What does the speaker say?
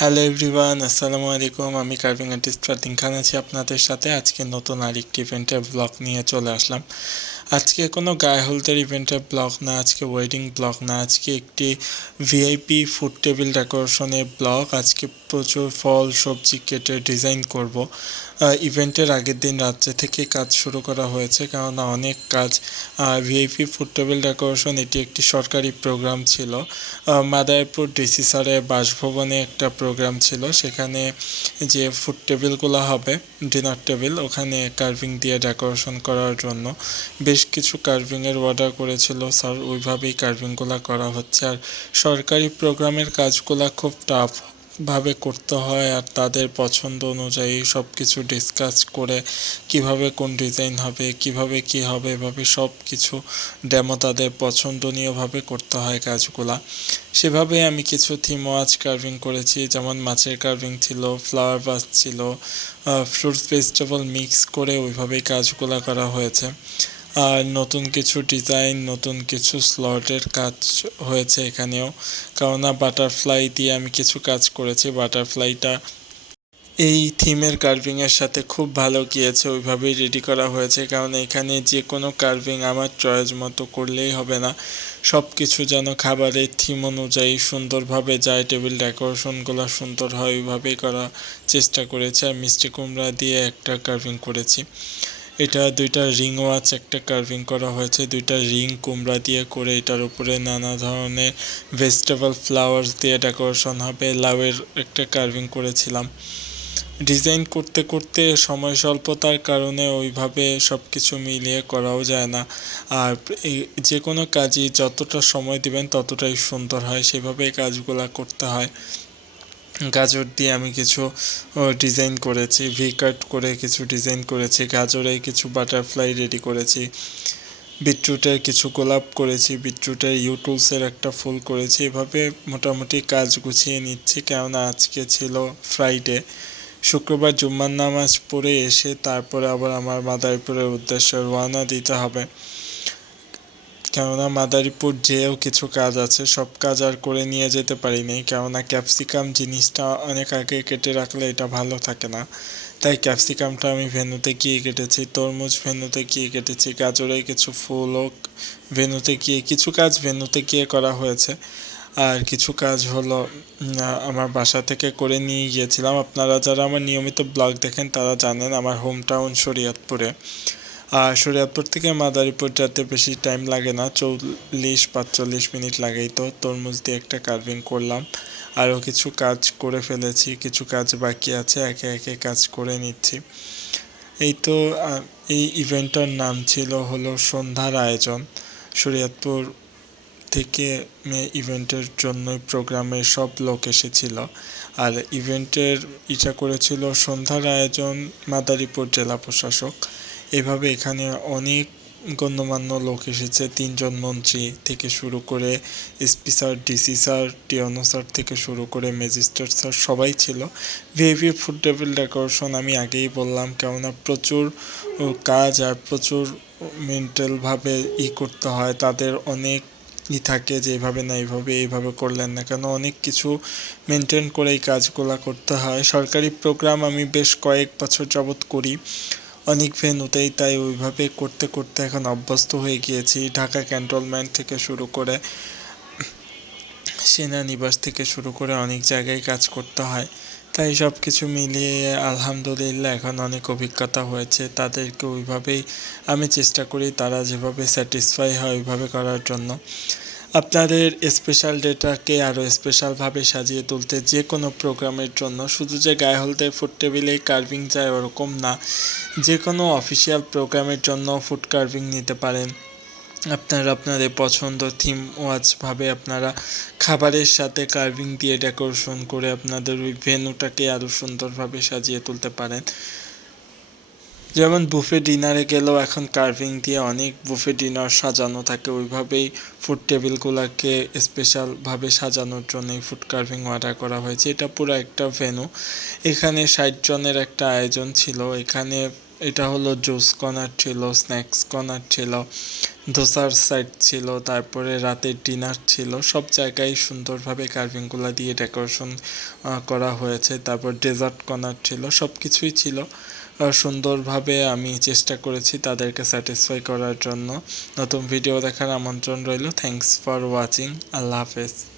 Hello everyone আসসালামু আলাইকুম। আমি কার্ভিং আর্টিস্ট ফাতিন খান আছি আপনাদের সাথে। আজকে নতুন আরেকটি ইভেন্টের ব্লগ নিয়ে চলে আসলাম। আজকে কোনো গায়ে হলদের ইভেন্টের ব্লগ না, আজকে ওয়েডিং ব্লগ না, আজকে একটি ভিআইপি ফুড টেবিল ডেকোরেশনের ব্লগ আজকে প্রচুর ফল, সবজি কেটে ডিজাইন করব। ইভেন্টের আগের দিন রাত্রে থেকে কাজ শুরু করা হয়েছে। কেননা অনেক কাজ ভিআইপি ফুড টেবিল ডেকোরেশন এটি একটি সরকারি প্রোগ্রাম ছিল। মাদারীপুর ডিসি স্যারের বাসভবনে একটা প্রোগ্রাম ছিল। সেখানে যে ফুড টেবিলগুলো হবে ডিনার টেবিল ওখানে কার্ভিং দিয়ে ডেকোরেশন করার জন্য বেশ কিছু কার্ভিংয়ের অর্ডার করেছিল। স্যার ওইভাবেই কার্ভিংগুলো করা হচ্ছে। আর সরকারি প্রোগ্রামের কাজগুলো খুব টাফ ভাবে করতে হয় আর তাদের পছন্দ অনুযায়ী সব কিছু ডিসকাস করে কীভাবে কোন ডিজাইন হবে, কীভাবে কি হবে, এভাবে সব কিছু ডেমো তাদের পছন্দনীয়ভাবে করতে হয় কাজগুলা। সেভাবে আমি কিছু থিম ওয়াচ কার্ভিং করেছি, যেমন মাছের কার্ভিং ছিল ফ্লাওয়ার বাস ছিল ফ্রুটস ভেজিটেবল মিক্স করে ওইভাবেই কাজগুলো করা হয়েছে। আর নতুন কিছু ডিজাইন নতুন কিছু স্লটের কাজ হয়েছে এখানেও। কেননা বাটারফ্লাই দিয়ে আমি কিছু কাজ করেছি। বাটারফ্লাইটা এই থিমের কার্ভিংয়ের সাথে খুব ভালো গিয়েছে, ওইভাবেই রেডি করা হয়েছে। কারণ এখানে যে কোনো কার্ভিং আমার চয়েস মতো করলেই হবে না। সব কিছু যেন খাবারের থিম অনুযায়ী সুন্দরভাবে যায় টেবিল ডেকোরেশনগুলো সুন্দর হয়, ওইভাবেই করার চেষ্টা করেছে। আর মিষ্টি কুমড়া দিয়ে একটা কার্ভিং করেছি। এটা দুইটা রিং ওয়াচ, একটা কার্ভিং করা হয়েছে, দুইটা রিং কুমড়া দিয়ে করে এটার উপরে নানা ধরনের ভেজিটেবল ফ্লাওয়ার্স দিয়ে ডেকোরেশন হবে। লাউয়ের একটা কার্ভিং করেছিলাম। ডিজাইন করতে করতে সময় স্বল্পতার কারণে ওইভাবে সব কিছু মিলিয়ে করাও যায় না। আর যে কোনো কাজই যতটা সময় দিবেন ততটাই সুন্দর হয় সেভাবে কাজগুলো করতে হয়। গাজর দিয়ে আমি কিছু ডিজাইন করেছি ভি কাট করে কিছু ডিজাইন করেছি, গাজরে কিছু বাটারফ্লাই রেডি করেছি, বিটরুটের কিছু গোলাপ করেছি, বিটরুটের ইউটুলসের একটা ফুল করেছি, এভাবে মোটামুটি কাজ গুছিয়ে নিচ্ছি, কেননা আজকে ছিল ফ্রাইডে শুক্রবার জুম্মার নামাজ পড়ে এসে তারপরে আবার আমার মাদারীপুরের উদ্দেশ্যে রওনা দিতে হবে। কেননা মাদারীপুর যেও কিছু কাজ আছে, সব কাজ আর করে নিয়ে যেতে পারিনি কেননা ক্যাপসিকাম জিনিসটা অনেক আগে কেটে রাখলে এটা ভালো থাকে না। তাই ক্যাপসিকামটা আমি ভেনুতে গিয়ে কেটেছি, তরমুজ ভেনুতে গিয়ে কেটেছি গাজরে কিছু ফুলও ভেনুতে গিয়ে কিছু কাজ ভেনুতে গিয়ে করা হয়েছে। আর কিছু কাজ হলো আমার বাসা থেকে করে নিয়ে গিয়েছিলাম। আপনারা যারা আমার নিয়মিত ব্লগ দেখেন তারা জানেন আমার হোম টাউন শরীয়তপুরে। শরীয়তপুর থেকে মাদারীপুর যেতে বেশি টাইম লাগে না, চল্লিশ, পাঁচচল্লিশ মিনিট লাগেই তো। তরমুজ দিয়ে একটা কার্ভিং করলাম। আরও কিছু কাজ করে ফেলেছি, কিছু কাজ বাকি আছে, একে একে কাজ করে নিচ্ছি। এই তো এই ইভেন্টটার নাম ছিল হলো সন্ধ্যার আয়োজন। শরীয়তপুর থেকে ইভেন্টের জন্যই প্রোগ্রামের সব লোক এসেছিল। আর ইভেন্টের ইটা করেছিল সন্ধ্যার আয়োজন মাদারীপুর জেলা প্রশাসক। এভাবে এখানে অনেক গণ্যমান্য লোক এসেছে। তিনজন মন্ত্রী থেকে শুরু করে এসপি স্যার, ডিসি স্যার টিওনো স্যার থেকে শুরু করে ম্যাজিস্ট্রেট স্যার সবাই ছিল। ভিআইপি ফুড টেবিল ডেকোরেশন আমি আগেই বললাম, কেননা প্রচুর কাজ আর প্রচুর মেন্টালভাবে ই করতে হয়। তাদের অনেক ই থাকে যে এইভাবে না এইভাবে এইভাবে করলেন না কেন? অনেক কিছু মেনটেন করে এই কাজগুলো করতে হয়। সরকারি প্রোগ্রাম আমি বেশ কয়েক বছর যাবৎ করি। অনেক ভেন্যুতেই তাই ওইভাবে করতে করতে এখন অভ্যস্ত হয়ে গিয়েছি। ঢাকা ক্যান্টনমেন্ট থেকে শুরু করে সেনানিবাস থেকে শুরু করে অনেক জায়গায় কাজ করতে হয়। তাই সব কিছু মিলিয়ে আলহামদুলিল্লাহ এখন অনেক অভিজ্ঞতা হয়েছে। তাদেরকে ওইভাবেই আমি চেষ্টা করি, তারা যেভাবে স্যাটিসফাই হয় ওইভাবে করার জন্য। আপনাদের স্পেশাল ডেটাকে আরও স্পেশালভাবে সাজিয়ে তুলতে যে কোনো প্রোগ্রামের জন্য। শুধু যে গায়ে হলদে ফুড টেবিলে কার্ভিং যায় ওরকম না। যে কোনো অফিসিয়াল প্রোগ্রামের জন্য ফুড কার্ভিং নিতে পারেন। আপনারা আপনাদের পছন্দ থিম ওয়াচভাবে আপনারা খাবারের সাথে কার্ভিং দিয়ে ডেকোরেশন করে আপনাদের ওই ভেনুটাকে আরও সুন্দরভাবে সাজিয়ে তুলতে পারেন। যেমন বুফে ডিনারে গেলেও এখন কার্ভিং দিয়ে অনেক বুফে ডিনার সাজানো থাকে। ওইভাবেই ফুড টেবিলগুলোকে স্পেশালভাবে সাজানোর জন্য এই ফুড কার্ভিং অর্ডার করা হয়েছে। এটা পুরো একটা ভেনু এখানে ষাট জনের একটা আয়োজন ছিল। এখানে এটা হলো জুস কর্নার ছিল, স্ন্যাক্স কর্নার ছিল দোসার সাইড ছিল, তারপরে রাতের ডিনার ছিল। সব জায়গায় সুন্দরভাবে কার্ভিংগুলো দিয়ে ডেকোরেশন করা হয়েছে। তারপর ডেজার্ট কর্নার ছিল, সব কিছুই ছিল। সুন্দরভাবে আমি চেষ্টা করেছি তাদেরকে স্যাটিসফাই করার জন্য। নতুন ভিডিও দেখার আমন্ত্রণ রইল। Thanks for watching. আল্লাহ হাফেজ।